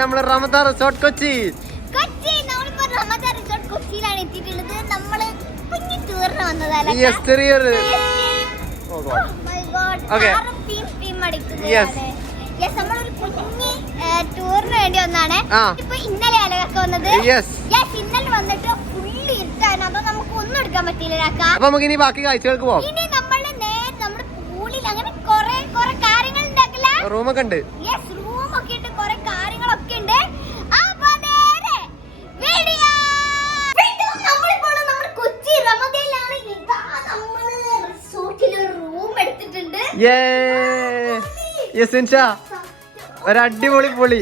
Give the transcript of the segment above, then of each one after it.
നമ്മള് Ramadan resort Kochi Ramadan resort കൊച്ചിയിലാണ് എത്തിയിട്ടുള്ളത്. നമ്മള് കുഞ്ഞു ടൂറിന് വന്നതല്ല. നമ്മളൊരു കുഞ്ഞി ടൂറിന് വേണ്ടി വന്നാണ്. ഇപ്പൊ ഇന്നലെ അലകൊക്കെ വന്നത്. ഇന്നലെ വന്നിട്ട് ഫുള്ള് ഇരുട്ടാണ്. അപ്പൊ നമുക്ക് ഒന്നും എടുക്കാൻ പറ്റിയില്ല. അപ്പൊ നമുക്ക് ഇനി ബാക്കി കാഴ്ചകൾക്ക് പോവാം. ഇനി നമ്മള് നേരെ നമ്മുടെ പൂളിൽ അങ്ങനെ കൊറേ കാര്യങ്ങൾ ഉണ്ടാക്കില്ല. റൂമൊക്കെ ഉണ്ട്. റൂമൊക്കെ ഉണ്ട്, കൊറേ കാര്യങ്ങളൊക്കെ ഉണ്ട്. ഒരടിപൊളി പൊളി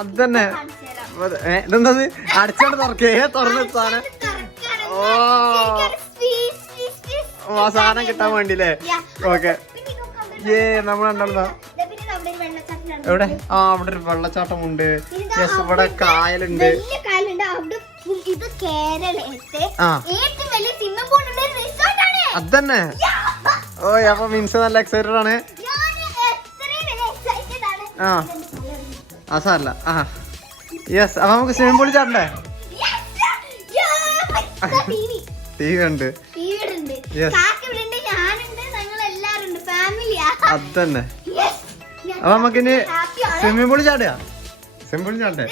അതന്നെ. ഇതെന്തത് അടച്ചോണ്ട് തുറന്ന് സാധനം. ഓ സാധനം കിട്ടാൻ വേണ്ടില്ലേ? ഓക്കെ നമ്മളുണ്ടല്ലോ എവിടെ? അവിടെ ഒരു വെള്ളച്ചാട്ടം ഉണ്ട്. ഇവിടെ കായലുണ്ട്. അതന്നെ. ഓ അപ്പൊ മീൻസ് നല്ല എക്സൈറ്റഡ് ആണ്. സാറല്ല. യെസ്. അപ്പൊ നമുക്ക് സ്വിമ്മിംഗ് പൂളിൽ ചാടണ്ടേ? ടി വി ഉണ്ട്. അതന്നെ. അപ്പൊ നമുക്കിനി സ്വിമ്മിംഗ് പൂളിൽ ചാടുക. സ്വിമ്മിംഗ് പൂളിൽ ചാടണ്ടേ?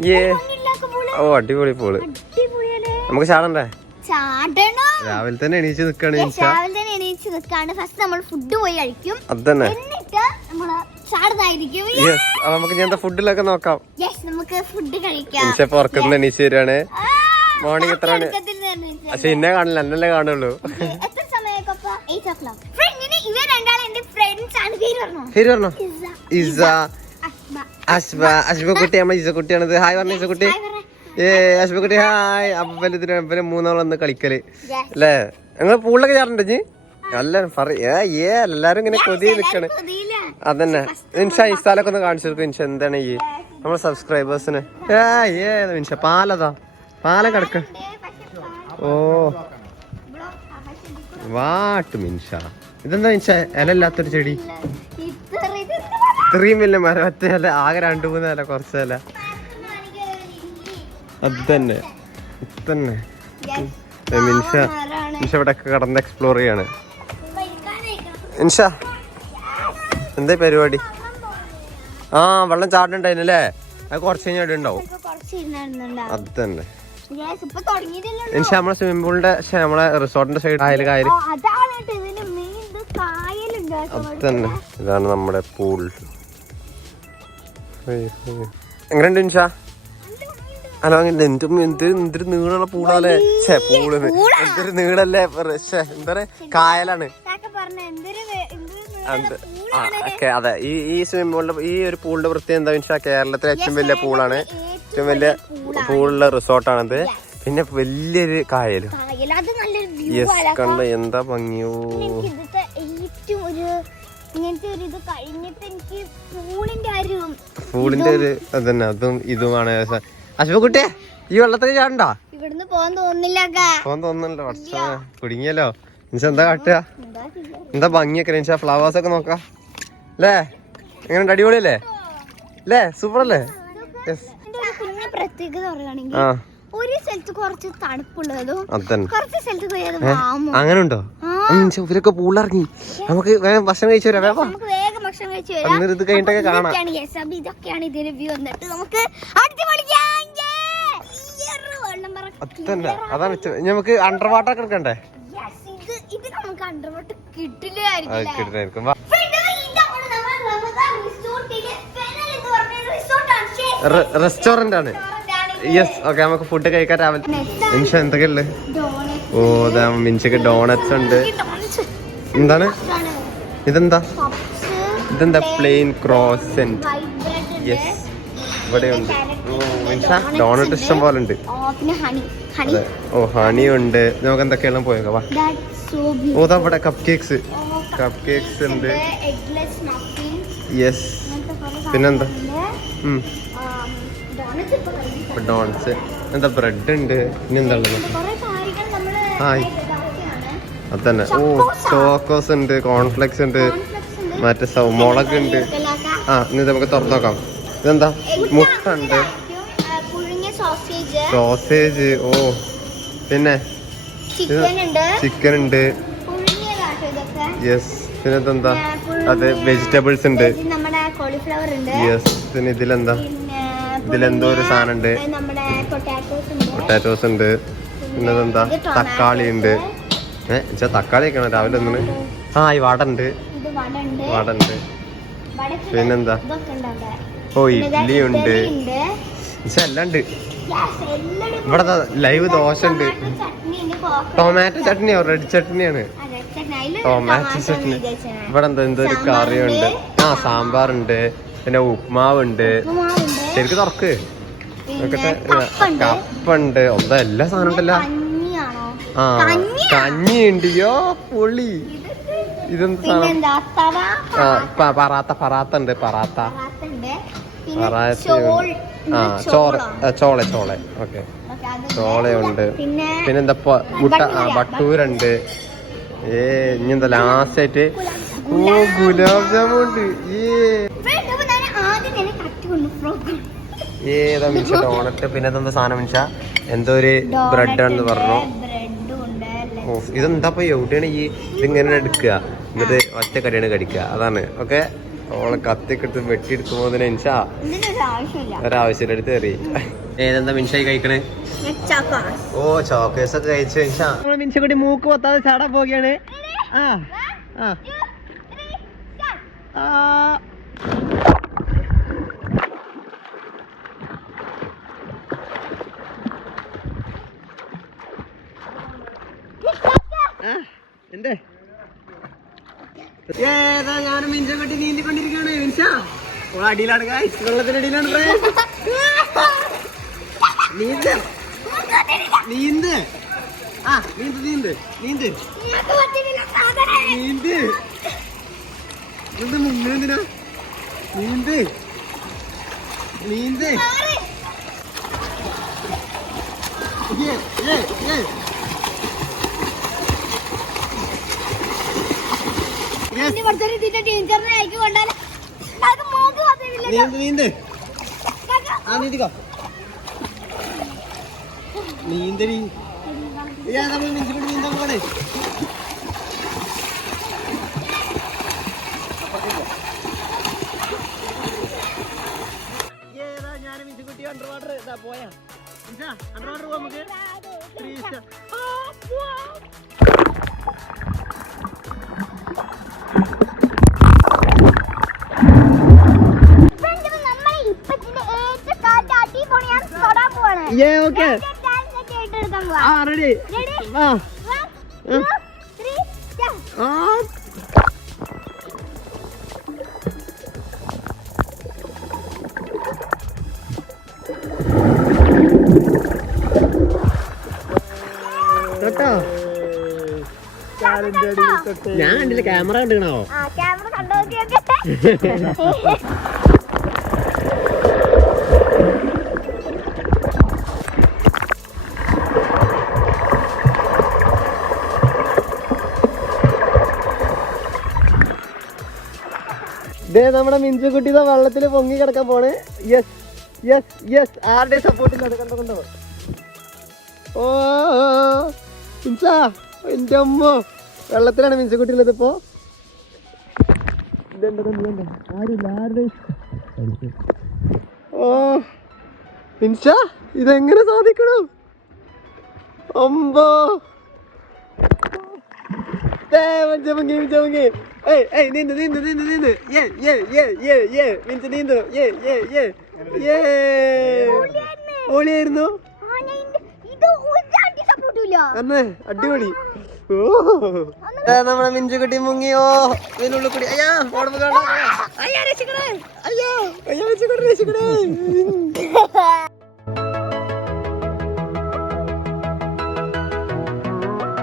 അയ്യോ ഓ അടിപൊളി പൂള്. നമുക്ക് ചാടണ്ടേ? രാവിലെ തന്നെ എണീച്ച് നിക്കാണ്. ഫസ്റ്റ് നമ്മൾ ഫുഡ് പോയി കഴിക്കും. അതന്നെ. എന്നിട്ട് നമ്മള് ചാടുന്നതായിരിക്കും. നമുക്ക് ഞാൻ ഫുഡിലൊക്കെ നോക്കാം. നമുക്ക് ഫുഡ് കഴിക്കാം. പുറത്തുനിന്ന് എണീച്ച് വരികയാണ്. മോർണിംഗ് എത്ര മണി? പക്ഷെ എന്നെ കാണില്ല, എന്നല്ലേ കാണുള്ളൂ. എത്ര സമയമൊക്കെ? 8 o'clock. ഇവർ രണ്ടാളും എന്റെ ഫ്രണ്ട്സ് ആണ്. പേര് പറഞ്ഞോ? ഇസ, അശ്വ കുട്ടി. നമ്മളെ ഇസ കുട്ടിയാണിത്. ഹായ് പറഞ്ഞ ഇസ കുട്ടി. അശ്വ കുട്ടി ഹായ്. അപ്പല് മൂന്നാളൊന്ന് കളിക്കല് അല്ലേ? ഞങ്ങൾ പൂളിലൊക്കെ ചാടുന്നുണ്ട്. എല്ലാരും എല്ലാരും ഇങ്ങനെ കൊതി നിക്കാണ്. അതന്നെ. ഇൻസ്റ്റയിലൊക്കെ ഒന്ന് കാണിച്ചു കൊടുക്കും. ഇൻഷ എന്താണ് ഈ നമ്മളെ സബ്സ്ക്രൈബേഴ്സിന്? ഇൻഷ പാലതാ, പാലം കിടക്ക. Oh what Minsha. ഇതെന്താ മിൻഷ? ഇലല്ലാത്തൊരു ചെടി. ഇത്രയും വലിയ മരം. ഒറ്റ ഇല, ആകെ 2-3 ഇല, കുറച്ച് ഇല. അതന്നെ ഇതന്നെ. മിൻഷ ഇവിടെ ഒക്കെ കടന്ന് എക്സ്പ്ലോർ ചെയ്യാണ്. മിൻഷ എന്താ പരിപാടി? വെള്ളം ചാടുണ്ടായിരുന്നല്ലേ? അത് കുറച്ച് കഴിഞ്ഞാൽ ഉണ്ടാവും. അതന്നെ. മിൻഷ നമ്മളെ സ്വിമ്മിംഗ് പൂളിന്റെ നമ്മളെ റിസോർട്ടിന്റെ സൈഡ് ആയാലും കായല്. അതന്നെ. ഇതാണ് നമ്മുടെ പൂൾ. എങ്ങനെയുണ്ട് മിൻഷ? അല്ല എന്തൊരു നീളമുള്ള പൂളാലേ. പൂളിന് എന്തൊരു നീളല്ലേ. എന്താ പറയാ, കായലാണ്. അതെ. ഈ സ്വിമ്മിംഗ് പൂളിന്റെ ഈ ഒരു പൂളിന്റെ പ്രത്യേകത എന്താ വെച്ചാൽ കേരളത്തിലെ ഏറ്റവും വലിയ പൂളാണ്. ഏറ്റവും വലിയ പൂളുള്ള റിസോർട്ടാണത്. പിന്നെ വലിയൊരു കായലും. യെസ്, കണ്ട എന്താ ഭംഗിയോ. പൂളിന്റെ ഒരു അതന്നെ, അതും ഇതുമാണ്. അശ്വകുട്ടിയെ ഈ വെള്ളത്തിൽ ചാടണ്ട? ഇവിടുന്ന് പോകാൻ തോന്നുന്നില്ല. കുടുങ്ങിയല്ലോ. എന്താ കാട്ടുക? എന്താ ഭംഗിയൊക്കെ നിൻഷ. ഫ്ലവേഴ്സ് ഒക്കെ നോക്കാം അല്ലേ? എങ്ങനെ അടിപൊളിയല്ലേ? അല്ലേ? സൂപ്പർ അല്ലേ? പ്രത്യേകത പറയുകയാണെങ്കിൽ ഒരു സ്ഥലത്ത് കുറച്ച് തണുപ്പുള്ളതും കുറച്ച് സ്ഥലത്ത് അങ്ങനെ ഉണ്ടോ? ഇവരൊക്കെ പൂളിറങ്ങി. നമുക്ക് വേഗം ഭക്ഷണം കഴിച്ചു വരാം. വേഗം ഭക്ഷണം കഴിച്ചു വരാം. ഇത് കഴിഞ്ഞിട്ടൊക്കെ കാണാം. ഇതൊക്കെയാണ് ഇതിന്റെ വ്യൂ. എന്നിട്ട് നമുക്ക് അതന്നെ. അതാണ് നമുക്ക് അണ്ടർ വാട്ടർ ഒക്കെ എടുക്കണ്ടേ? ഇത് നമുക്ക് അണ്ടർ വാട്ടർ കിട്ടില്ലായിരിക്കും. റെസ്റ്റോറന്റ് ആണ്. യെസ്. ഓക്കെ, നമുക്ക് ഫുഡ് കഴിക്കാൻ രാവിലെ. മിൻഷ എന്തൊക്കെയല്ലേ? ഓ മിൻഷക്ക് ഡോണറ്റ്സ് ഉണ്ട്. എന്താണ് ഇതെന്താ? പ്ലെയിൻ ക്രോസന്റ്. യെസ്, ഇവിടെ ഉണ്ട്. ഡോണറ്റ് ഇഷ്ടം പോലെ ഉണ്ട്. പിന്നെ ഹണി അതെ. ഓ ഹണി ഉണ്ട്. നമുക്ക് എന്തൊക്കെയാണ് പോയേക്കാം. വാ. ഓ ഇവിടെ കപ്പ് കേക്ക്സ് ഉണ്ട്. യെസ്. പിന്നെന്താ ഡോണറ്റ്സ് എന്താ ബ്രെഡ് ഉണ്ട്. ഇനി എന്താ ഉള്ളത്? അതന്നെ. ഓ ചോക്കോസ് ഉണ്ട്, കോൺഫ്ലെക്സ് ഉണ്ട്, മറ്റേ മുളക് ഉണ്ട്. ഇനി നമുക്ക് തുറന്നു നോക്കാം. ഇതെന്താ? മുട്ട ഉണ്ട്, സോസേജ്. ഓ പിന്നെ ചിക്കൻ ഉണ്ട്. യെസ്. പിന്നെ ഇതെന്താ? അതെ വെജിറ്റബിൾസ് ഉണ്ട്. യെസ്. പിന്നെ ഇതിലെന്തോ ഒരു സാധനം ഉണ്ട്. പൊട്ടാറ്റോസ് ഉണ്ട്. പിന്നെ ഇതെന്താ? തക്കാളി ഉണ്ട്. തക്കാളി ഒക്കെയാണ് രാവിലെ ഒന്നിന്. ഈ വട ഉണ്ട്. പിന്നെന്താ? ഓ ഇഡ്ഡലി ഉണ്ട്. എല്ലാം ഉണ്ട്. ഇവിടെ ലൈവ് ദോശ ഉണ്ട്. ടൊമാറ്റോ ചട്നിയോ റെഡ് ചട്നിയാണ്. ടൊമാറ്റോ ചട്നി. ഇവിടെ എന്തോ ഒരു കറിയുണ്ട്. സാമ്പാറുണ്ട്. പിന്നെ ഉപ്മാവുണ്ട്. ശരിക്കും തുറക്ക് നോക്കട്ടെ. കപ്പുണ്ട്. എല്ലാ സാധനം ഉണ്ടല്ലോ. കഞ്ഞി ഉണ്ട്. യോ പൊളി. ഇതെന്താ സാധനം? പറാത്ത ഉണ്ട്. പറാത്ത ചോള. ഓക്കെ. ചോളയുണ്ട്. പിന്നെന്താ? മുട്ട ബട്ടൂരുണ്ട്. ഇനി എന്താ ലാസ്റ്റ് ആയിട്ട്? ഓ ഗുലാബ് ജാമുൻ ഉണ്ട്. ഏതാ മിനിച്ച? ഡോണറ്റ്. പിന്നെ ഇതെന്താ സാധനം മിനിച്ച? എന്തോ ഒരു ബ്രെഡ് ആണെന്ന് പറഞ്ഞു. ഇതെന്താ എവിടെയാണ് ഇതിങ്ങനെ എടുക്കുക എന്നിട്ട് ഒറ്റ കടിയാണ് കടിക്കുക? അതാണ്. ഓക്കെ. ഓളെ കത്തിയൊക്കെ എടുത്ത് വെട്ടിയെടുക്കുമ്പോ മിൻഷാ ഒരാവശ്യം എടുത്ത് കയറി. ഏതെന്താ മിൻഷായി കഴിക്കണേ? ഓ ചോക്കേഴ്സ് ഒക്കെ കഴിച്ചു മിൻഷാ. മിൻഷക്കുട്ടി മൂക്ക് പൊത്താതെ ചാടാൻ പോവുകയാണ്. എന്തേ? ഏതാ ഞാനും മിൻഷക്കുട്ടി നീന്തിക്കൊണ്ടിരിക്കുകയാണ്. മിൻഷ അടിയിലാണ്. വെള്ളത്തിനടിയിലാണ്. നീന്ത് നീന്ത് നീന്ത് നീന്ത് നീന്ത്. എന്താ മുന്നേന്തിനാ? നീന്ത് നീന്ത്. നീന്തടി. നമ്മൾ മിഞ്ചിക്കൊണ്ട് നീന്താൻ പോണേ. ഏതാ ഞാൻ മിഞ്ചിക്കുട്ടി അണ്ടർ വാട്ടർ. ഇതാ പോയാ അണ്ടർ വാട്ടർ പോവാ നമുക്ക്. റെഡി. കേട്ടോ? ഞാൻ കണ്ടില്ല. ക്യാമറ കണ്ടിക്കണോ? ഇതേ നമ്മുടെ മിൻസുകുട്ടി വെള്ളത്തിൽ പൊങ്ങി കിടക്കാൻ പോണ്. Yes yes yes. ആരുടെ സപ്പോർട്ടില്ല? കണ്ടോ? ഓ മിൻസാ എന്റെ അമ്മ വെള്ളത്തിലാണ് മിൻസുകുട്ടി ഉള്ളത് ഇപ്പോ. ഓ മിൻസ ഇതെങ്ങനെ സാധിക്കണം? അമ്പോ ഓളിയായിരുന്നു. അടിപൊളി. നമ്മളെ മിഞ്ചുകുട്ടി മുങ്ങിയോ ഇതിനുള്ളിൽ കൂടി. അയ്യാ ഓടുമ്പോ